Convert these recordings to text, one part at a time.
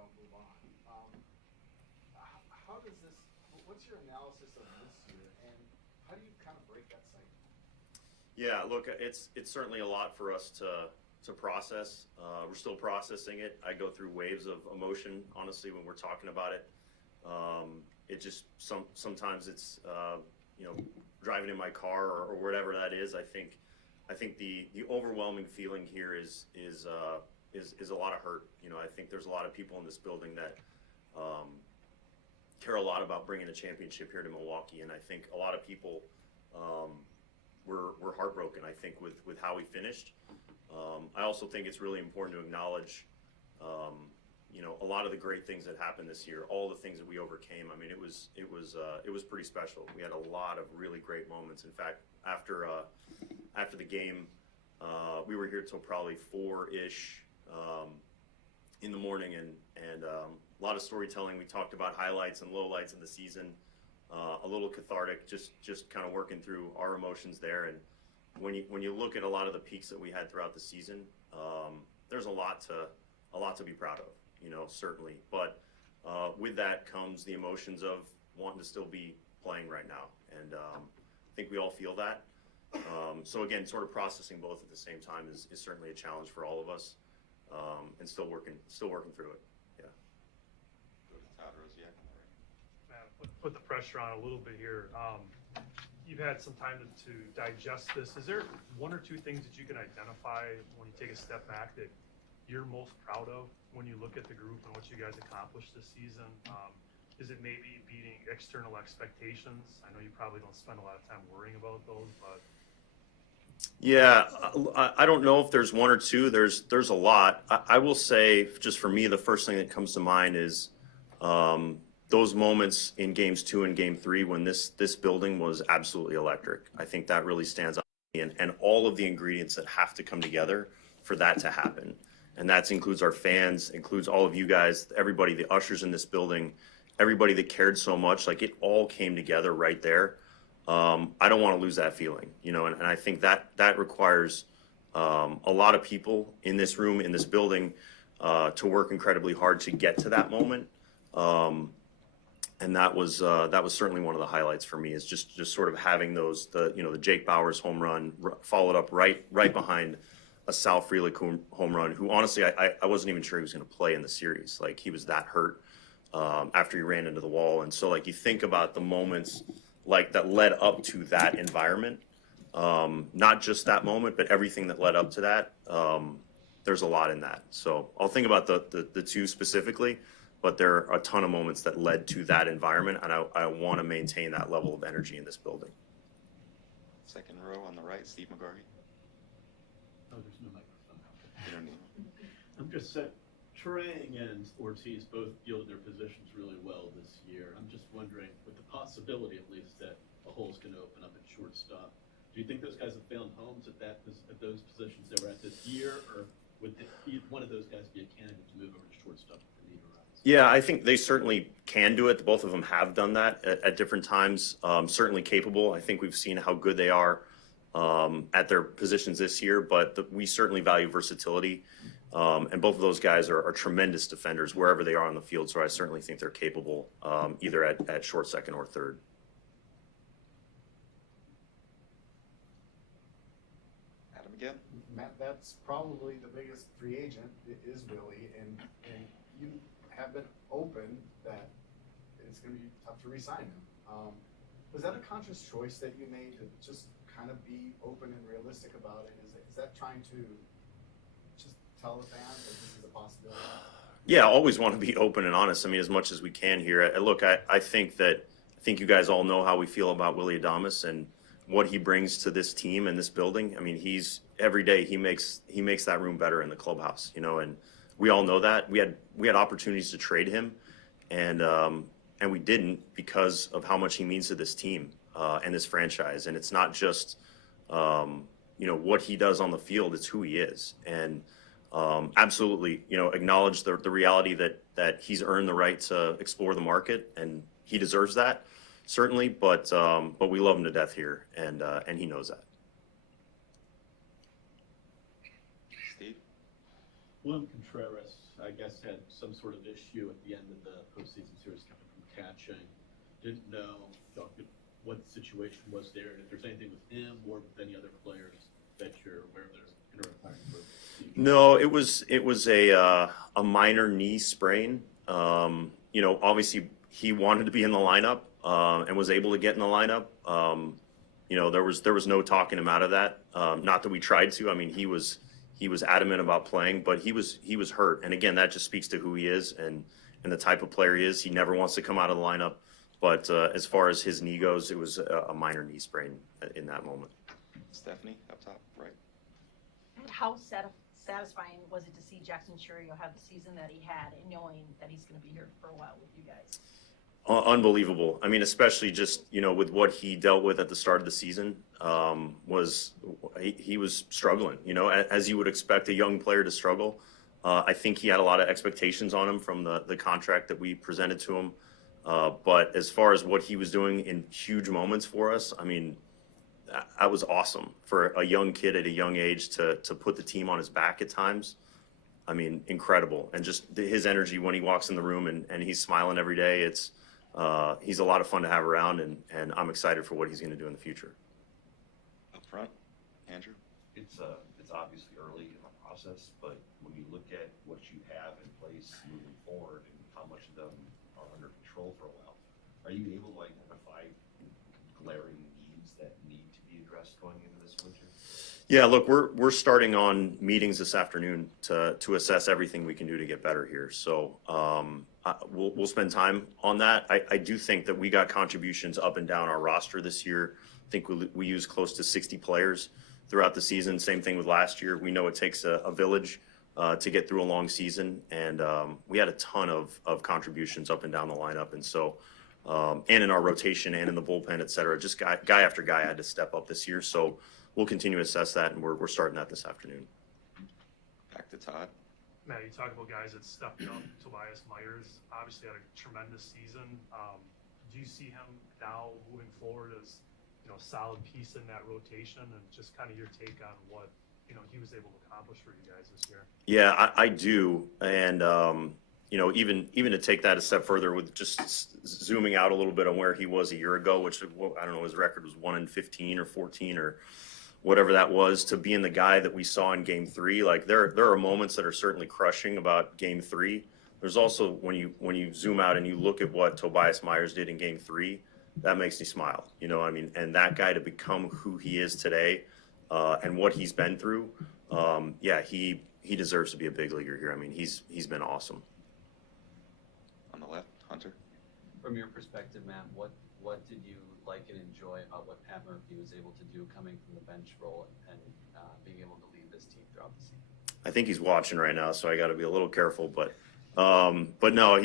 don't move on. How does this? What's your analysis of this year, and how do you kind of break that cycle? Yeah, look, it's certainly a lot for us to process. We're still processing it. I go through waves of emotion, honestly, when we're talking about it. It just sometimes it's driving in my car or whatever that is. I think the overwhelming feeling here is a lot of hurt. I think there's a lot of people in this building that care a lot about bringing a championship here to Milwaukee, and I think a lot of people were heartbroken, I think, with how we finished. I also think it's really important to acknowledge a lot of the great things that happened this year, all the things that we overcame. I mean, it was pretty special. We had a lot of really great moments. In fact, after the game, we were here till probably 4-ish in the morning, and a lot of storytelling. We talked about highlights and lowlights in the season. A little cathartic, just kind of working through our emotions there. And when you look at a lot of the peaks that we had throughout the season, there's a lot to be proud of, certainly. But with that comes the emotions of wanting to still be playing right now, and I think we all feel that. So again, sort of processing both at the same time is certainly a challenge for all of us, and still working through it. Yeah. Put the pressure on a little bit here. You've had some time to digest this. Is there one or two things that you can identify when you take a step back that you're most proud of when you look at the group and what you guys accomplished this season? Is it maybe beating external expectations? I know you probably don't spend a lot of time worrying about those, but. Yeah, I don't know if there's one or two. There's a lot. I will say, just for me, the first thing that comes to mind is those moments in games 2 and game 3 when this building was absolutely electric. I think that really stands out, and all of the ingredients that have to come together for that to happen. And that includes our fans, includes all of you guys, everybody, the ushers in this building, everybody that cared so much. Like, it all came together right there. I don't want to lose that feeling, and I think that requires a lot of people in this room, in this building, to work incredibly hard to get to that moment. And that was certainly one of the highlights for me, is just sort of having the Jake Bauers home run followed up right behind a Sal Frelick home run, who honestly I wasn't even sure he was going to play in the series. Like, he was that hurt after he ran into the wall. And so, like, you think about the moments like that led up to that environment, not just that moment, but everything that led up to that. There's a lot in that. So I'll think about the two specifically, but there are a ton of moments that led to that environment, and I want to maintain that level of energy in this building. Second row on the right, Steve McGarty. Oh, there's no microphone. You don't need one. I'm just saying, Trang and Ortiz both fielded their positions really well this year. I'm just wondering, with the possibility at least that a hole's going to open up at shortstop, do you think those guys have found homes at those positions they were at this year, or would one of those guys be a candidate to move over to shortstop for need arise? Yeah, I think they certainly can do it. Both of them have done that at different times. Certainly capable. I think we've seen how good they are at their positions this year, but we certainly value versatility. And both of those guys are tremendous defenders wherever they are on the field. So I certainly think they're capable either at short, second, or third. Adam again. Matt, that's probably the biggest free agent is Willie, and you have been open that it's going to be tough to re-sign him. Was that a conscious choice that you made to just kind of be open and realistic about it? Is that trying to just tell the fans that this is a possibility? Yeah, I always want to be open and honest. I mean, as much as we can here. Look, I think you guys all know how we feel about Willie Adames and what he brings to this team and this building. I mean, every day he makes that room better in the clubhouse, and we all know that. We had opportunities to trade him, and we didn't because of how much he means to this team and this franchise. And it's not just what he does on the field; it's who he is. And absolutely, acknowledge the reality that he's earned the right to explore the market, and he deserves that, certainly. But we love him to death here, and he knows that. Steve. William Contreras, I I guess, had some sort of issue at the end of the postseason series coming from catching. Didn't know what the situation was there, and if there's anything with him or with any other players that you're aware of there's interacting with. No, it was a minor knee sprain. You know, obviously he wanted to be in the lineup and was able to get in the lineup. You know, there was no talking him out of that. Not that we tried to. I mean, he was adamant about playing, but he was hurt. And again, that just speaks to who he is and the type of player he is. He never wants to come out of the lineup. But as far as his knee goes, it was a minor knee sprain in that moment. Stephanie, up top, right. How satisfying was it to see Jackson Churio have the season that he had and knowing that he's going to be here for a while with you guys? Unbelievable. I mean, especially just, you know, with what he dealt with at the start of the season, he was struggling, you know, as you would expect a young player to struggle. I think he had a lot of expectations on him from the contract that we presented to him. But as far as what he was doing in huge moments for us, I mean, that was awesome for a young kid at a young age to put the team on his back at times. I mean, incredible. And just his energy when he walks in the room and he's smiling every day. He's a lot of fun to have around, and I'm excited for what he's going to do in the future. Up front, Andrew. It's obviously early in the process, but when you look at what you have in place moving forward and how much of them are under control for a while, are you able to identify glaring needs that need to be addressed going into this winter? Yeah, look, we're starting on meetings this afternoon to assess everything we can do to get better here. So we'll spend time on that. I do think that we got contributions up and down our roster this year. I think we used close to 60 players throughout the season. Same thing with last year. We know it takes a village to get through a long season, and we had a ton of contributions up and down the lineup. And so, and in our rotation and in the bullpen, et cetera, just guy after guy had to step up this year. So we'll continue to assess that, and we're starting that this afternoon. Back to Todd. Matt, you talk about guys that stepped up. Tobias Myers obviously had a tremendous season. Do you see him now moving forward as, you know, a solid piece in that rotation, and just kind of your take on what, you know, he was able to accomplish for you guys this year? Yeah, I do. And, you know, even to take that a step further with just zooming out a little bit on where he was a year ago, which I don't know, his record was 1-15 or 14 or whatever that was, to being the guy that we saw in Game 3. Like there are moments that are certainly crushing about Game 3. There's also when you zoom out and you look at what Tobias Myers did in Game 3, that makes me smile. You know, I mean, and that guy to become who he is today, and what he's been through, yeah, he deserves to be a big leaguer here. I mean, he's been awesome. On the left, Hunter. From your perspective, Matt, what did you like and enjoy about what Pat Murphy was able to do coming from the bench role and being able to lead this team throughout the season? I think he's watching right now, so I got to be a little careful. But no,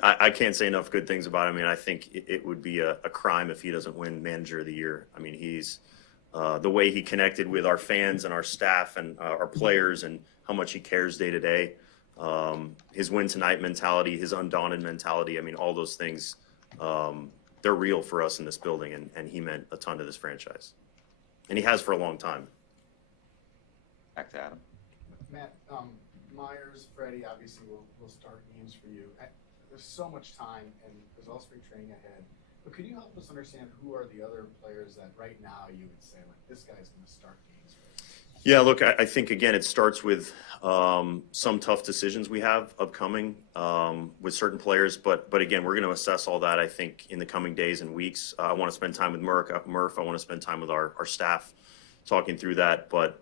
I can't say enough good things about him. I mean, I think it would be a crime if he doesn't win Manager of the Year. I mean, he's the way he connected with our fans and our staff and our players, and how much he cares day to day. His win tonight mentality, his undaunted mentality. I mean, all those things, they're real for us in this building, and he meant a ton to this franchise. And he has for a long time. Back to Adam. Matt, Myers, Freddie, obviously will start games for you. There's so much time, and there's all spring training ahead. But could you help us understand who are the other players that right now you would say, like, this guy's going to start games for us? Yeah, look, I think, again, it starts with some tough decisions we have upcoming with certain players. But again, we're going to assess all that, I think, in the coming days and weeks. I want to spend time with Murph. I want to spend time with our staff talking through that. But,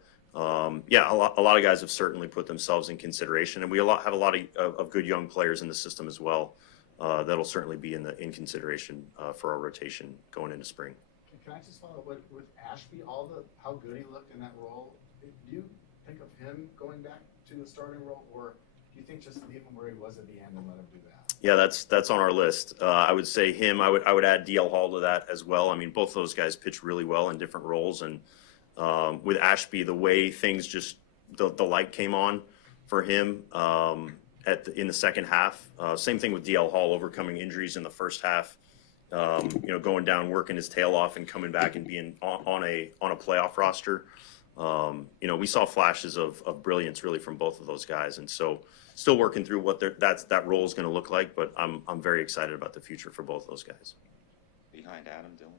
yeah, a lot of guys have certainly put themselves in consideration. And we have a lot of good young players in the system as well that'll certainly be in consideration for our rotation going into spring. Can I just follow up with Ashby, how good he looked in that role? Do you think of him going back to the starting role, or do you think just leave him where he was at the end and let him do that? Yeah, that's on our list. I would say him. I would add DL Hall to that as well. I mean, both those guys pitch really well in different roles, and with Ashby, the way things just the light came on for him in the second half. Same thing with DL Hall, overcoming injuries in the first half. You know, going down, working his tail off, and coming back and being on a playoff roster. You know, we saw flashes of brilliance really from both of those guys, and so still working through what that role is going to look like. But I'm very excited about the future for both those guys. Behind Adam, Dylan.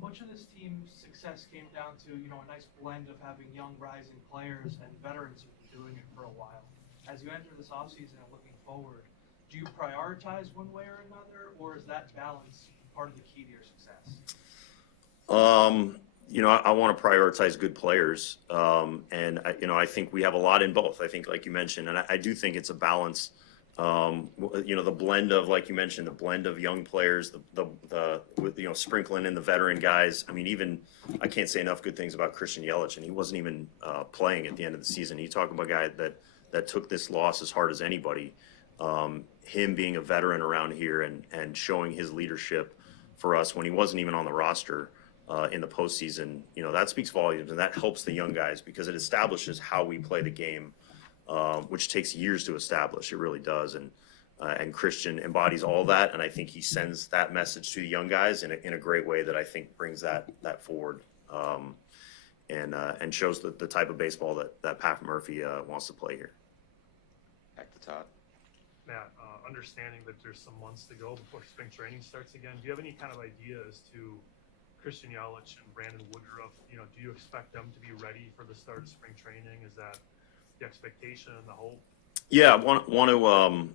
Much of this team's success came down to, a nice blend of having young rising players and veterans who've been doing it for a while. As you enter this offseason and looking forward, do you prioritize one way or another, or is that balance part of the key to your success? I want to prioritize good players, and I think we have a lot in both. I think, like you mentioned, and I do think it's a balance. The blend of, like you mentioned, the blend of young players, the sprinkling in the veteran guys. I mean, I can't say enough good things about Christian Yelich, and he wasn't even playing at the end of the season. You talk about a guy that took this loss as hard as anybody. Him being a veteran around here and showing his leadership for us when he wasn't even on the roster in the postseason, that speaks volumes, and that helps the young guys because it establishes how we play the game. Which takes years to establish. It really does, and Christian embodies all that, and I think he sends that message to the young guys in a great way that I think brings that forward, and shows the type of baseball that Pat Murphy wants to play here. Back to Todd. Matt, understanding that there's some months to go before spring training starts again, do you have any kind of idea as to Christian Yelich and Brandon Woodruff? Do you expect them to be ready for the start of spring training? Is that the expectation and the hope? Yeah,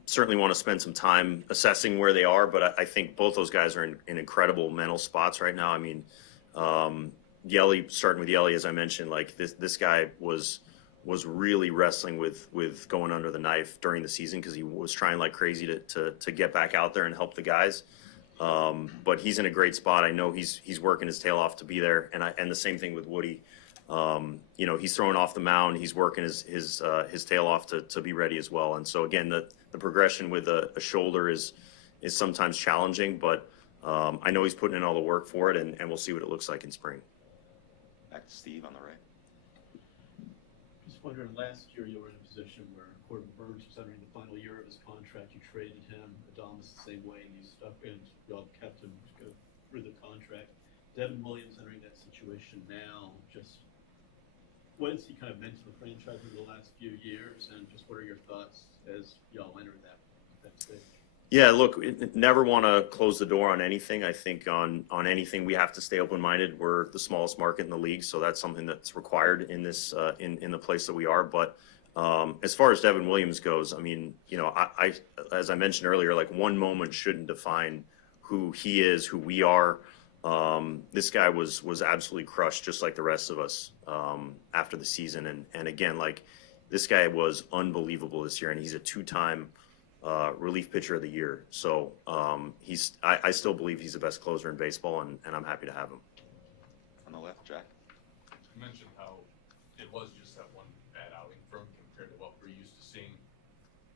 certainly want to spend some time assessing where they are, but I think both those guys are in incredible mental spots right now. I mean, starting with Yelly, as I mentioned, like this guy was really wrestling with going under the knife during the season because he was trying like crazy to get back out there and help the guys. But he's in a great spot. I know he's working his tail off to be there, and the same thing with Woody. He's throwing off the mound. He's working his tail off to be ready as well. And so again, the progression with a shoulder is sometimes challenging, but I know he's putting in all the work for it, and we'll see what it looks like in spring. Back to Steve on the right. Just wondering, last year you were in a position where Corbin Burns was entering the final year of his contract. You traded him. Adames the same way, and you stuck and you all kept him to go through the contract. Devin Williams entering that situation now. Just what has he kind of meant to the franchise over the last few years, and just what are your thoughts as y'all enter that stage? Yeah, look, never want to close the door on anything. I think on anything we have to stay open-minded. We're the smallest market in the league, so that's something that's required in this in the place that we are. But as far as Devin Williams goes, I mean, I as I mentioned earlier, like one moment shouldn't define who he is, who we are. This guy was absolutely crushed, just like the rest of us after the season. And again, like this guy was unbelievable this year, and he's a two-time relief pitcher of the year. So I still believe he's the best closer in baseball, and I'm happy to have him. On the left, Jack. You mentioned how it was just that one bad outing from compared to what we're used to seeing.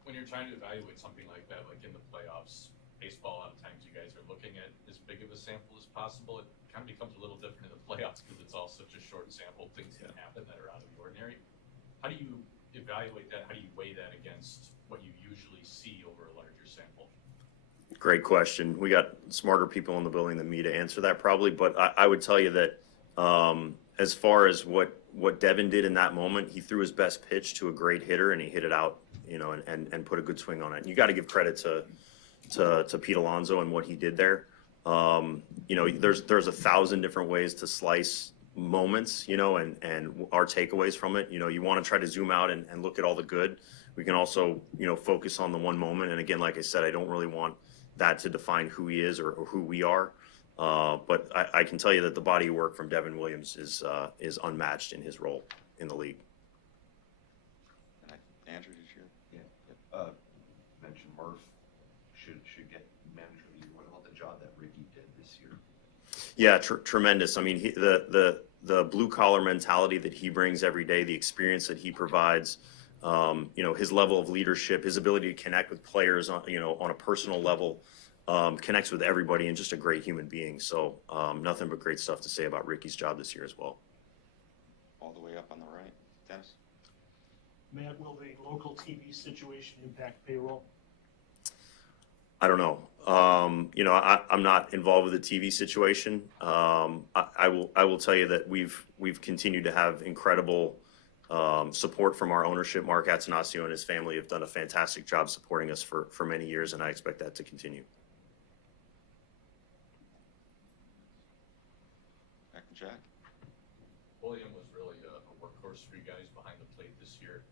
When you're trying to evaluate something like that, like in the playoffs, baseball, a lot of times you guys are looking at as big of a sample as possible. It kind of becomes a little different in the playoffs because it's all such a short sample. Things can happen that are out of the ordinary. How do you evaluate that? How do you weigh that against what you usually see over a larger sample? Great question. We got smarter people in the building than me to answer that probably, but I would tell you that as far as what Devin did in that moment, he threw his best pitch to a great hitter and he hit it out, and put a good swing on it. And you got to give credit to Pete Alonso and what he did there. There's 1,000 different ways to slice moments, and our takeaways from it. You want to try to zoom out and look at all the good. We can also, focus on the one moment. And again, like I said, I don't really want that to define who he is or who we are. But I can tell you that the body of work from Devin Williams is unmatched in his role in the league. Andrew, did you? Yeah. Mentioned Murph should get manager of the year. What about the job that Ricky did this year? Yeah, tremendous. I mean, the blue collar mentality that he brings every day, the experience that he provides, his level of leadership, his ability to connect with players on a personal level, connects with everybody, and just a great human being. So nothing but great stuff to say about Ricky's job this year as well. All the way up on the right, Dennis. Matt, will the local TV situation impact payroll? I don't know. I'm not involved with the TV situation. I will tell you that we've continued to have incredible support from our ownership. Mark Attanasio and his family have done a fantastic job supporting us for many years, and I expect that to continue. Back to Jack. William was really a workhorse for you guys behind the plate this year.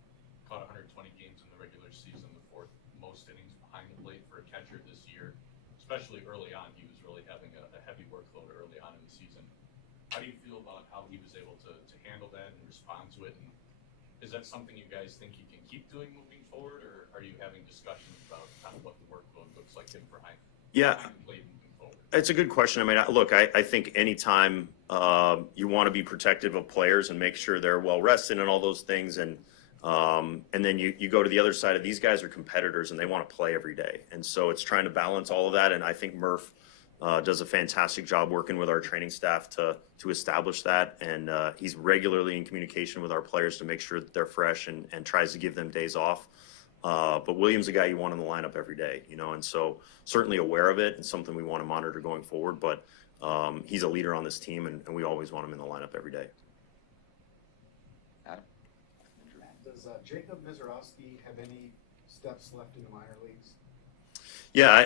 Caught 120 games in the regular season, the fourth most innings behind the plate for a catcher this year. Especially early on, he was really having a heavy workload early on in the season. How do you feel about how he was able to handle that and respond to it? And is that something you guys think he can keep doing moving forward, or are you having discussions about kind of what the workload looks like him behind the plate moving forward? It's a good question. I mean, look, I think anytime you want to be protective of players and make sure they're well rested and all those things, and then you go to the other side of these guys are competitors and they want to play every day, and so it's trying to balance all of that. And I think Murph does a fantastic job working with our training staff to establish that, and he's regularly in communication with our players to make sure that they're fresh and tries to give them days off. But William's a guy you want in the lineup every day, you know, and so certainly aware of it and something we want to monitor going forward. But he's a leader on this team, and we always want him in the lineup every day. Adam. Does Jacob Mizorowski have any steps left in the minor leagues? Yeah,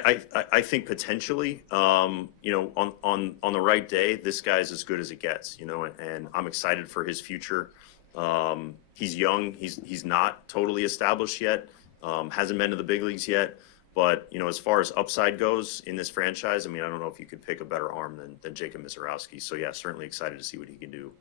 I think potentially, you know, on the right day, this guy's as good as it gets, you know, and I'm excited for his future. He's young. He's not totally established yet. Hasn't been to the big leagues yet. But, you know, as far as upside goes in this franchise, I mean, I don't know if you could pick a better arm than Jacob Mizorowski. So, yeah, certainly excited to see what he can do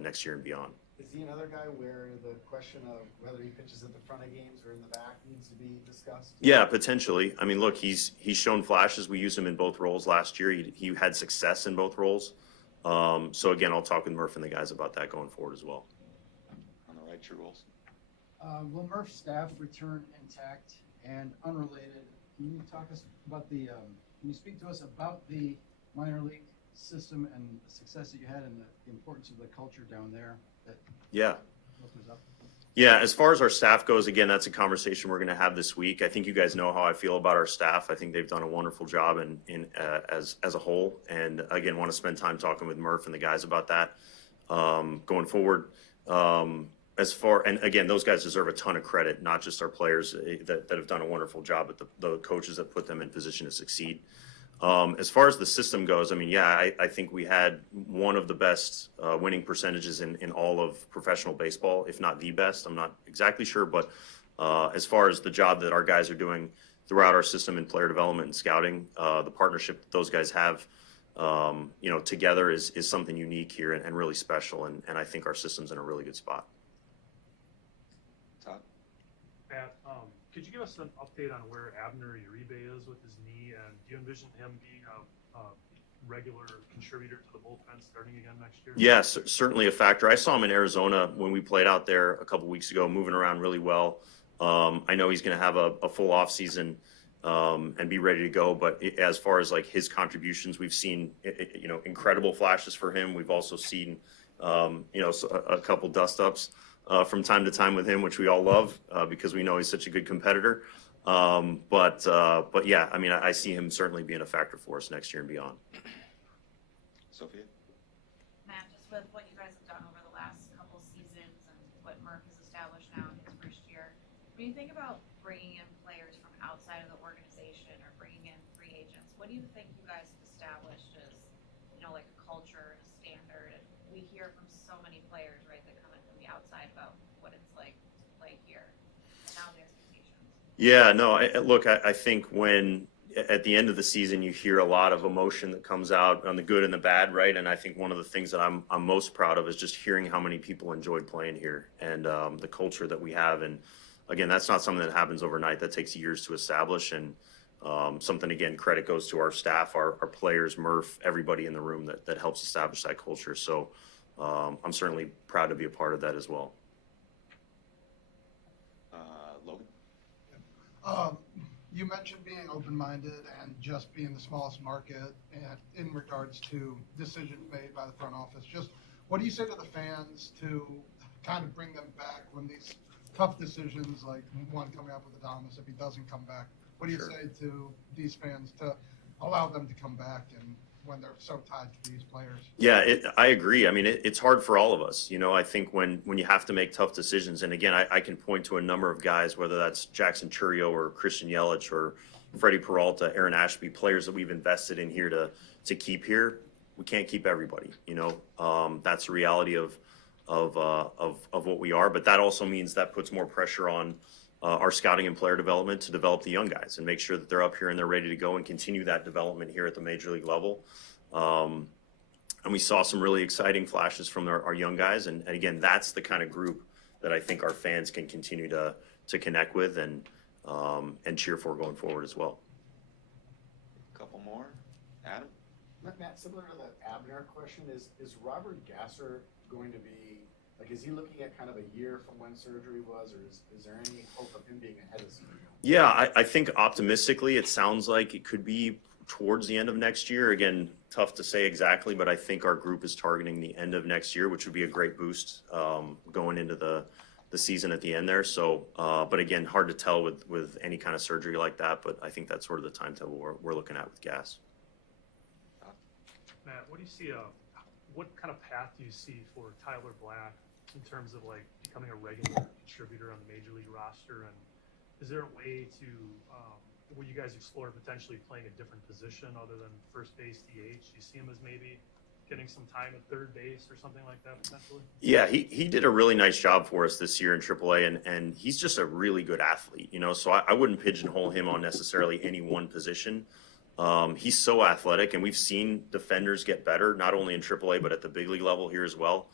next year and beyond. Is he another guy where the question of whether he pitches at the front of games or in the back needs to be discussed? Yeah, potentially. I mean, look, he's shown flashes. We used him in both roles last year. He had success in both roles. So, again, I'll talk with Murph and the guys about that going forward as well. On the right, True Wolves. Will Murph's staff return intact? And unrelated, can you talk us about can you speak to us about the minor league system and the success that you had and the importance of the culture down there that opens up? Yeah, as far as our staff goes, again, that's a conversation we're going to have this week. I think you guys know how I feel about our staff. I think they've done a wonderful job as a whole. And again, want to spend time talking with Murph and the guys about that going forward. And again, those guys deserve a ton of credit, not just our players that have done a wonderful job, but the coaches that put them in position to succeed. As far as the system goes, I mean, yeah, I think we had one of the best winning percentages in all of professional baseball, if not the best. I'm not exactly sure, but as far as the job that our guys are doing throughout our system in player development and scouting, the partnership that those guys have, you know, together is something unique here and really special. And I think our system's in a really good spot. Todd. Matt, could you give us an update on where Abner Uribe is with his knee, and do you envision him being a regular contributor to the bullpen starting again next year? Yes, certainly a factor. I saw him in Arizona when we played out there a couple weeks ago, moving around really well. I know he's going to have a full off season and be ready to go. But as far as like his contributions, we've seen you know, incredible flashes for him. We've also seen you know, a couple dust ups from time to time with him, which we all love because we know he's such a good competitor. But yeah, I mean, I see him certainly being a factor for us next year and beyond. Sophia. Matt, just with what you guys have done over the last couple seasons and what Murph has established now in his first year, when you think about bringing in players from outside of the organization or bringing in free agents, what do you think you guys have established as, you know, like a culture and a standard? And we hear from so many players, right, that come in from the outside about what it's like to play here. And now the expectations. Yeah, no, look, I think when at the end of the season, you hear a lot of emotion that comes out on the good and the bad, right? And I think one of the things that I'm most proud of is just hearing how many people enjoyed playing here and the culture that we have. And again, that's not something that happens overnight. That takes years to establish. And something, again, credit goes to our staff, our players, Murph, everybody in the room that helps establish that culture. So I'm certainly proud to be a part of that as well. Logan. You mentioned being open-minded and just being the smallest market and in regards to decisions made by the front office. Just what do you say to the fans to kind of bring them back when these tough decisions, like one coming up with Adames, if he doesn't come back, what do you say to these fans to allow them to come back and when they're so tied to these players. Yeah, I agree. I mean, it's hard for all of us. You know, I think when you have to make tough decisions, and again, I can point to a number of guys, whether that's Jackson Churio or Christian Yelich or Freddie Peralta, Aaron Ashby, players that we've invested in here to keep here. We can't keep everybody. You know, that's the reality of what we are. But that also means that puts more pressure on our scouting and player development to develop the young guys and make sure that they're up here and they're ready to go and continue that development here at the major league level. And we saw some really exciting flashes from our young guys. And again, that's the kind of group that I think our fans can continue to connect with and cheer for going forward as well. A couple more. Adam? Matt, similar to the Abner question, is Robert Gasser going to be, like, is he looking at kind of a year from when surgery was, or is there any hope of him being ahead of surgery? Yeah, I think optimistically it sounds like it could be towards the end of next year. Again, tough to say exactly, but I think our group is targeting the end of next year, which would be a great boost going into the season at the end there. So, but again, hard to tell with any kind of surgery like that, but I think that's sort of the timetable we're looking at with Gas. Matt, what do you see, what kind of path do you see for Tyler Black in terms of like becoming a regular contributor on the major league roster? And is there a way to, will you guys explore potentially playing a different position other than first base DH? Do you see him as maybe getting some time at third base or something like that potentially? Yeah, he did a really nice job for us this year in AAA, and he's just a really good athlete, you know, so I wouldn't pigeonhole him on necessarily any one position. He's so athletic, and we've seen defenders get better, not only in AAA, but at the big league level here as well.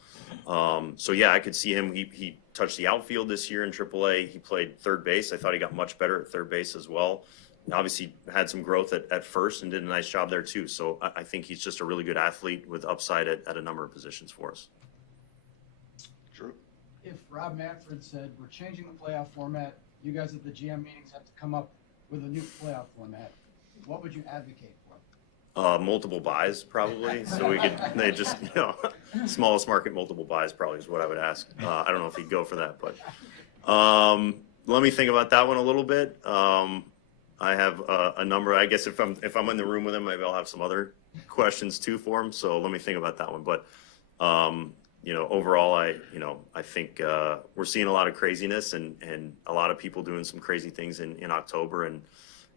So yeah, I could see him. He touched the outfield this year in AAA. He played third base. I thought he got much better at third base as well. Obviously had some growth at first and did a nice job there too. So I think he's just a really good athlete with upside at a number of positions for us. Drew? If Rob Manfred said, we're changing the playoff format, you guys at the GM meetings have to come up with a new playoff format, what would you advocate for? Multiple buys probably. So they just, you know, smallest market multiple buys probably is what I would ask. I don't know if he'd go for that, but let me think about that one a little bit. I have a number. I guess if I'm in the room with him, maybe I'll have some other questions too for him. So let me think about that one. But you know, overall, I think we're seeing a lot of craziness and a lot of people doing some crazy things in October, and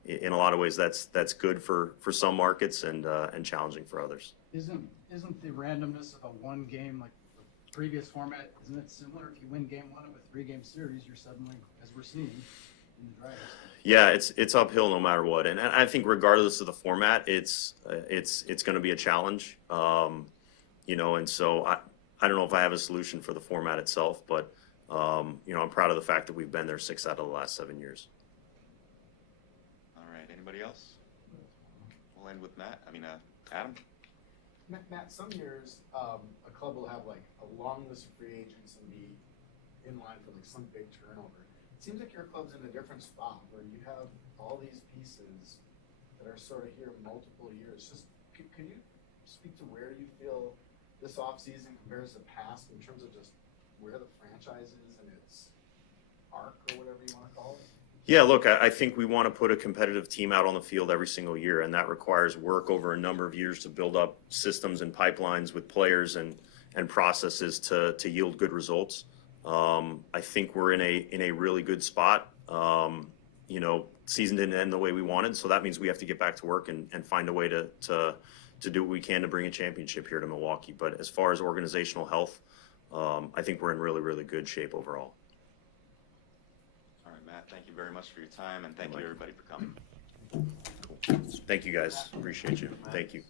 in a lot of ways that's good for some markets and challenging for others. Isn't the randomness of a one game like the previous format? Isn't it similar? If you win game one of a 3-game series, you're suddenly, as we're seeing in the Dragons. Yeah, it's uphill no matter what, and I think regardless of the format, it's going to be a challenge, you know. And so I don't know if I have a solution for the format itself, but you know, I'm proud of the fact that we've been there 6 out of the last 7 years. All right, anybody else? We'll end with Matt. Adam? Matt, some years a club will have like a long list of free agents and be in line for like some big turnover. It seems like your club's in a different spot where you have all these pieces that are sort of here multiple years. Just can you speak to where you feel this offseason compares to past in terms of just where the franchise is and its arc or whatever you want to call it? Yeah, look, I think we want to put a competitive team out on the field every single year, and that requires work over a number of years to build up systems and pipelines with players and processes to yield good results. I think we're in a really good spot. You know, season didn't end the way we wanted, so that means we have to get back to work and find a way to do what we can to bring a championship here to Milwaukee. But as far as organizational health, I think we're in really, really good shape overall. All right, Matt, thank you very much for your time, and thank you everybody for coming. Cool. Thank you guys. Appreciate you. Thank you.